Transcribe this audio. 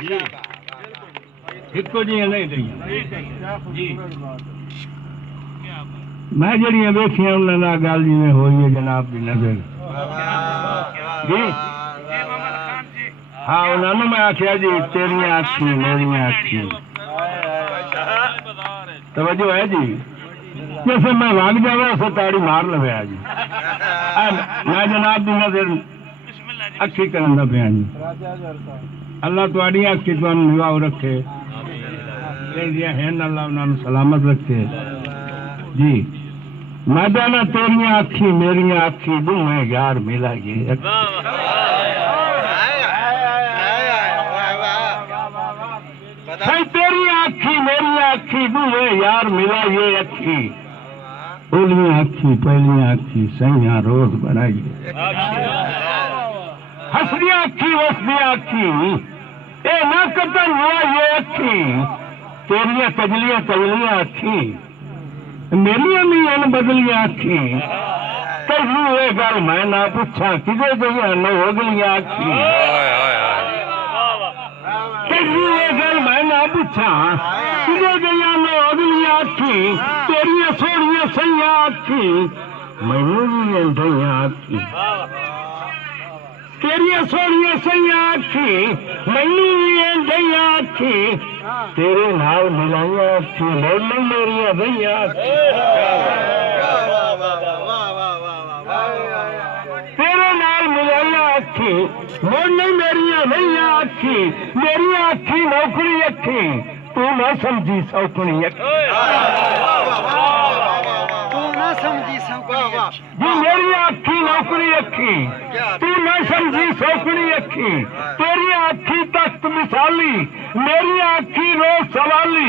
जी eco जी नहीं जी मैं जड़ियां वेखियां उन्होंने गल जिवें होई है जनाब की नजर जी हाँ उन्होंने मैं आख्या जी तेरिया अखी मेरिया अखी तवज्जो है जी जैसे मैं भाग जावा उसे ताड़ी मार लवे जी मैं जनाब की नजर अखी करन दा पिया जी अल्लाह तुहाडी अखी तुहानू निवाह रखे हैं अल्लाह उन्होंने सलामत रखे जी मैं जाना तेरिया अखी मेरिया अखी दूहें यार मिला ये तेरिया अखी मेरिया अखी दूहें यार मिला ये अखी ओलियां अखी पहलियां अखी सैया रोज बनाइए हसदियां अखी वसदियां अखी ए ना कतन हुआ ये अखी तेरिया कजलियां कजलियां अखी मेरिया भी अन बदलियां अखी तू ये गल मैं ना पूछा किसे गई न अगलियां अखी तू ये गल मैं ना पूछा किसे गई न अगलियां अखी तेरिया सोनिया सैया अखी मैनू भी अंधियां अखी तेरिया सोनिया सैया अखी मैनू भी अंधियां अखी तेरे नाल मिलाइया अखी मोड़ने मेरिया भैया तेरे नाल मिलाइया अखी मोड़ने मेरिया भैया अखी मेरी अखी नौकरी अखी तू ना समझी सौकनी अखी जी मेरी अखी नौकरी अखी तू ना समझी सौकनी अखी तेरी अखी तख्त मिसाली मेरी अखी रोज सवाली